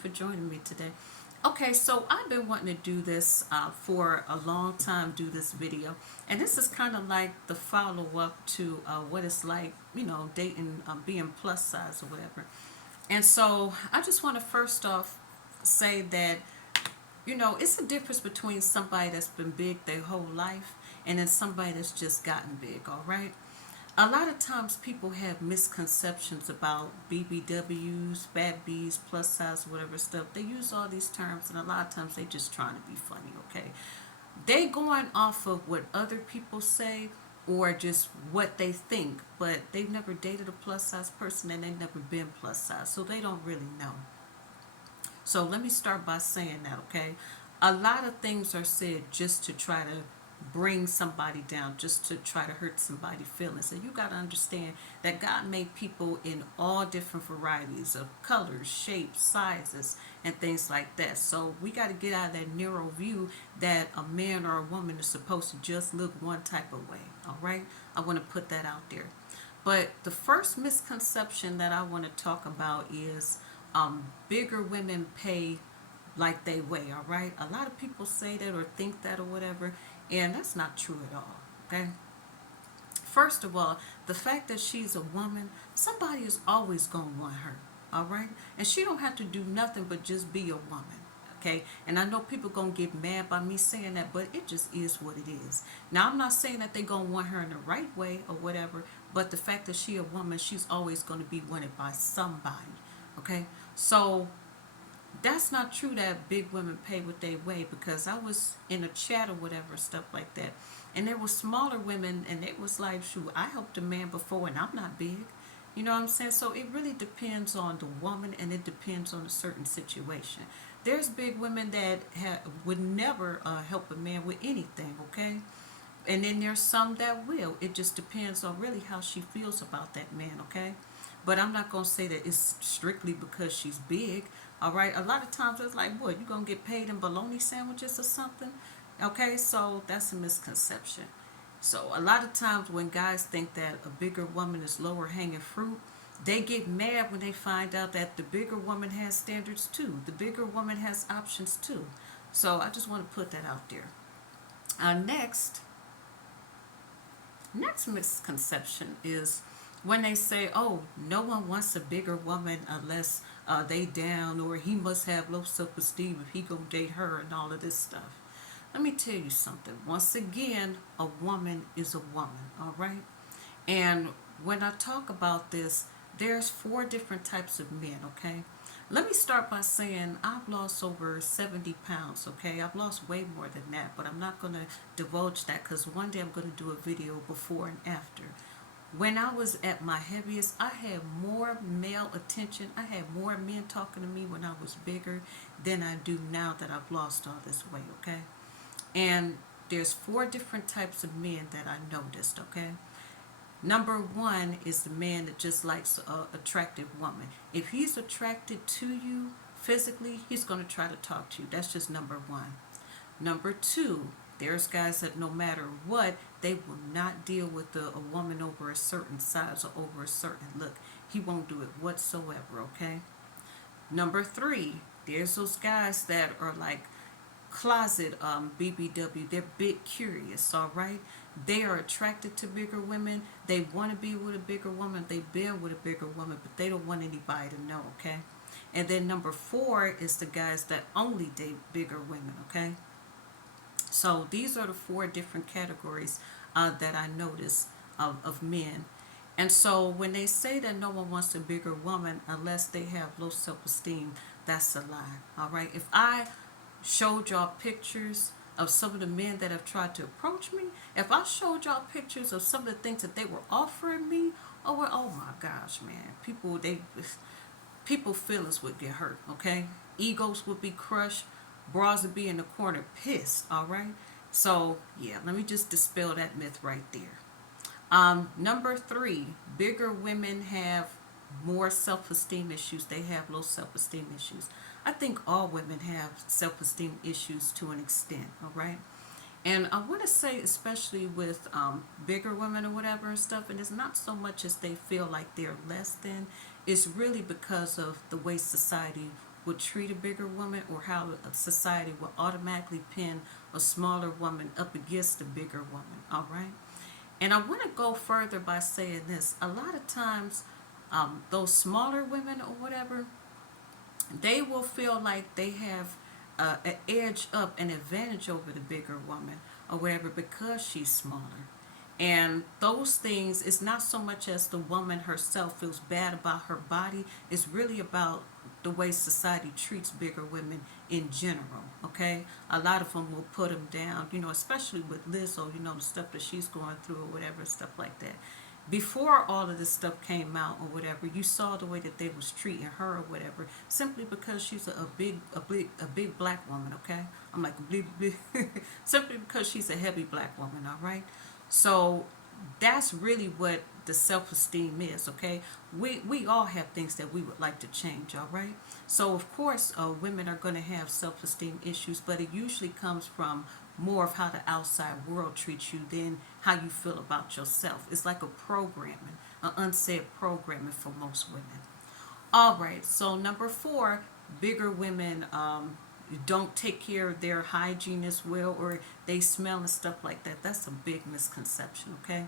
for joining me today. Okay, so I've been wanting to do this for a long time, do this video. And this is kind of like the follow up to what it's like, dating, being plus size or whatever. And so I just want to first off say that, it's a difference between somebody that's been big their whole life and then somebody that's just gotten big, all right? A lot of times people have misconceptions about BBWs, bad B's, plus size, whatever stuff. They use all these terms and a lot of times they just trying to be funny, okay? They going off of what other people say or just what they think, but they've never dated a plus size person and they've never been plus size, so they don't really know. So let me start by saying that, okay? A lot of things are said just to try to bring somebody down, just to try to hurt somebody's feelings. And you got to understand that God made people in all different varieties of colors, shapes, sizes, and things like that. So we got to get out of that narrow view that a man or a woman is supposed to just look one type of way. All right? I want to put that out there. But the first misconception that I want to talk about is bigger women pay like they weigh, all right? A lot of people say that or think that or whatever, and that's not true at all, okay? First of all, the fact that she's a woman, somebody is always going to want her, all right? And she don't have to do nothing but just be a woman, okay? And I know people going to get mad by me saying that, but it just is what it is. Now, I'm not saying that they're going to want her in the right way or whatever, but the fact that she a woman, she's always going to be wanted by somebody, okay? So that's not true that big women pay what they weigh, because I was in a chat or whatever, stuff like that, and there were smaller women and it was like, shoot, I helped a man before and I'm not big. You know what I'm saying? So it really depends on the woman and it depends on a certain situation. There's big women that would never help a man with anything, okay? And then there's some that will. It just depends on really how she feels about that man, okay? But I'm not going to say that it's strictly because she's big, all right? A lot of times it's like, what, you going to get paid in bologna sandwiches or something? Okay, so that's a misconception. So a lot of times when guys think that a bigger woman is lower hanging fruit, they get mad when they find out that the bigger woman has standards too. The bigger woman has options too. So I just want to put that out there. Next misconception is when they say, oh, no one wants a bigger woman unless they down, or he must have low self-esteem if he gonna date her and all of this stuff. Let me tell you something. Once again, a woman is a woman, all right? And when I talk about this, there's 4 different types of men, okay? Let me start by saying I've lost over 70 pounds, okay? I've lost way more than that, but I'm not going to divulge that because one day I'm going to do a video before and after. When I was at my heaviest, I had more male attention. I had more men talking to me when I was bigger than I do now that I've lost all this weight, okay? And there's 4 different types of men that I noticed, okay? Number 1 is the man that just likes an attractive woman. If he's attracted to you physically, he's going to try to talk to you. That's just number 1. Number 2, there's guys that no matter what, they will not deal with a woman over a certain size or over a certain look. He won't do it whatsoever, okay? Number 3, there's those guys that are like closet BBW. They're big curious, all right? They are attracted to bigger women. They want to be with a bigger woman. They've been with a bigger woman, but they don't want anybody to know, okay? And then number 4 is the guys that only date bigger women, okay? So these are the 4 different categories that I notice of men. And so when they say that no one wants a bigger woman unless they have low self-esteem, that's a lie, all right? If I showed y'all pictures of some of the men that have tried to approach me, if I showed y'all pictures of some of the things that they were offering me, oh my gosh, man, people feelings would get hurt, okay? Egos would be crushed, bras would be in the corner pissed, all right? So yeah, let me just dispel that myth right there. Number 3, bigger women have more self-esteem issues. They have low self-esteem issues. I think all women have self-esteem issues to an extent, all right? And I want to say, especially with bigger women or whatever and stuff, and it's not so much as they feel like they're less than, it's really because of the way society would treat a bigger woman, or how a society will automatically pin a smaller woman up against a bigger woman. All right. And I want to go further by saying this. A lot of times, those smaller women or whatever, they will feel like they have an edge up, an advantage over the bigger woman or whatever because she's smaller. And those things, it's not so much as the woman herself feels bad about her body, it's really about the way society treats bigger women in general. Okay, a lot of them will put them down, especially with Lizzo, the stuff that she's going through or whatever, stuff like that. Before all of this stuff came out or whatever, you saw the way that they was treating her or whatever, simply because she's a big black woman. Okay, I'm like simply because she's a heavy black woman. All right, so that's really what the self-esteem is. Okay, we all have things that we would like to change. All right, so of course women are going to have self-esteem issues, but it usually comes from more of how the outside world treats you than how you feel about yourself. It's like a programming, an unsaid programming for most women. All right, so number 4, bigger women don't take care of their hygiene as well, or they smell and stuff like that. That's a big misconception. Okay,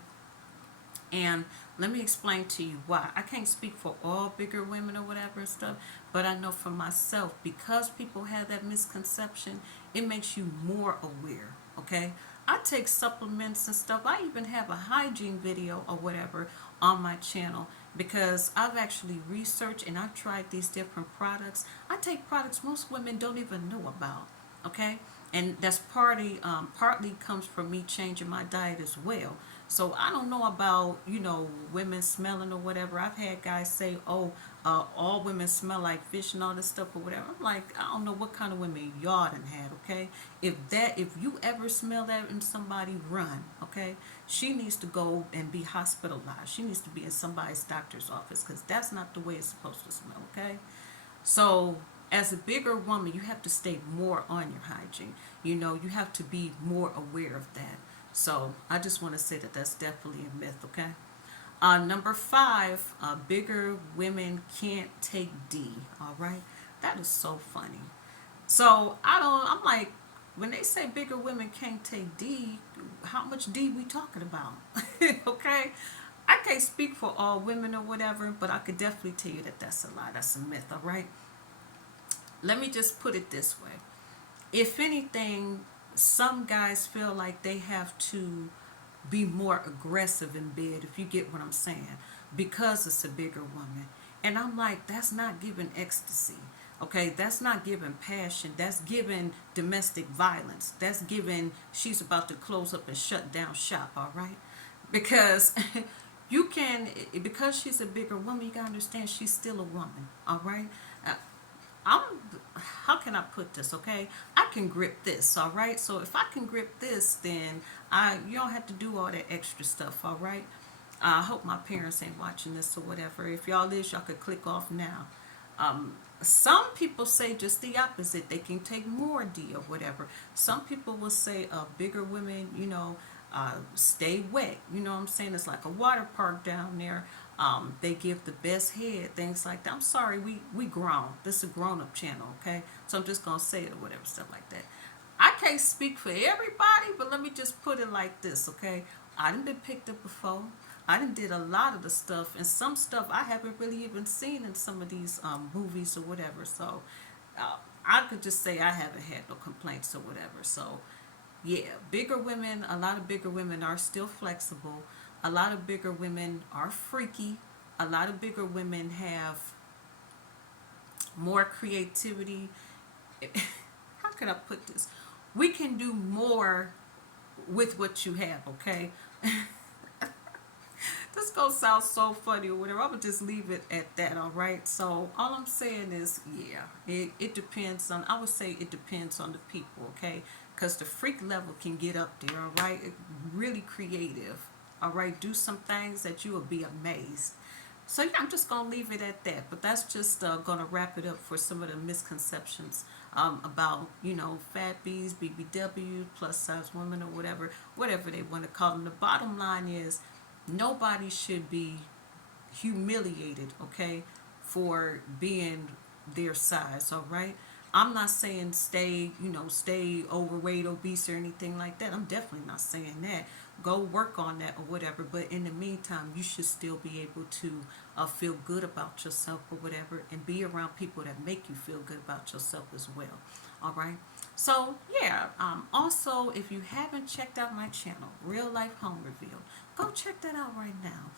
and let me explain to you why. I can't speak for all bigger women or whatever and stuff, but I know for myself, because people have that misconception, it makes you more aware. Okay, I take supplements and stuff. I even have a hygiene video or whatever on my channel because I've actually researched and I've tried these different products. I take products most women don't even know about. Okay, and that's partly comes from me changing my diet as well. So I don't know about women smelling or whatever. I've had guys say, "Oh, all women smell like fish and all this stuff or whatever." I'm like, I don't know what kind of women y'all done had. Okay, if you ever smell that in somebody, run. Okay, she needs to go and be hospitalized. She needs to be in somebody's doctor's office because that's not the way it's supposed to smell. Okay, so as a bigger woman, you have to stay more on your hygiene. You have to be more aware of that. So I just want to say that that's definitely a myth. Okay. Number 5, bigger women can't take D. All right, that is so funny. So I'm like, when they say bigger women can't take D, how much D we talking about? Okay, I can't speak for all women or whatever, but I could definitely tell you that that's a lie. That's a myth. All right. Let me just put it this way. If anything, some guys feel like they have to be more aggressive in bed, if you get what I'm saying, because it's a bigger woman. And I'm like, that's not giving ecstasy. Okay, that's not giving passion. That's giving domestic violence. That's giving she's about to close up and shut down shop. All right, because you can, because she's a bigger woman, you gotta understand she's still a woman. All right. Uh, I'm how can I put this? Okay, I can grip this. All right, so if I can grip this, then you don't have to do all that extra stuff. All right. I hope my parents ain't watching this or whatever. If y'all is, y'all could click off now. Some people say just the opposite. They can take more D or whatever. Some people will say bigger women, stay wet. You know what I'm saying? It's like a water park down there. They give the best head, things like that. I'm sorry, we grown. This is a grown up channel, okay? So I'm just gonna say it or whatever, stuff like that. I can't speak for everybody, but let me just put it like this, okay? I done been picked up before. I done did a lot of the stuff, and some stuff I haven't really even seen in some of these movies or whatever. So I could just say I haven't had no complaints or whatever. So yeah, bigger women, a lot of bigger women are still flexible. A lot of bigger women are freaky. A lot of bigger women have more creativity. How can I put this? We can do more with what you have, okay? This gonna sound so funny or whatever. I'm gonna just leave it at that, all right? So all I'm saying is, yeah, it depends on, I would say it depends on the people, okay? Because the freak level can get up there, all right? Really creative, all right? Do some things that you will be amazed. So yeah, I'm just gonna leave it at that. But that's just gonna wrap it up for some of the misconceptions about fat bees, BBW, plus size women, or whatever they want to call them. The bottom line is nobody should be humiliated, okay, for being their size, all right? I'm not saying stay overweight, obese, or anything like that. I'm definitely not saying that. Go work on that or whatever. But in the meantime, you should still be able to feel good about yourself or whatever, and be around people that make you feel good about yourself as well. All right. So yeah. Also, if you haven't checked out my channel, Real Life Home Reveal, go check that out right now.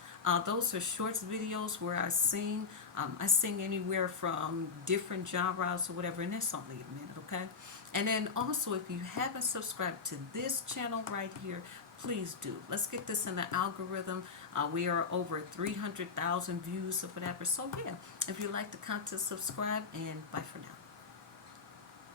Those are shorts videos where I sing. I sing anywhere from different genres or whatever, and it's only a minute, okay? And then also, if you haven't subscribed to this channel right here, please do. Let's get this in the algorithm. We are over 300,000 views or whatever. So yeah, if you like the content, subscribe, and bye for now.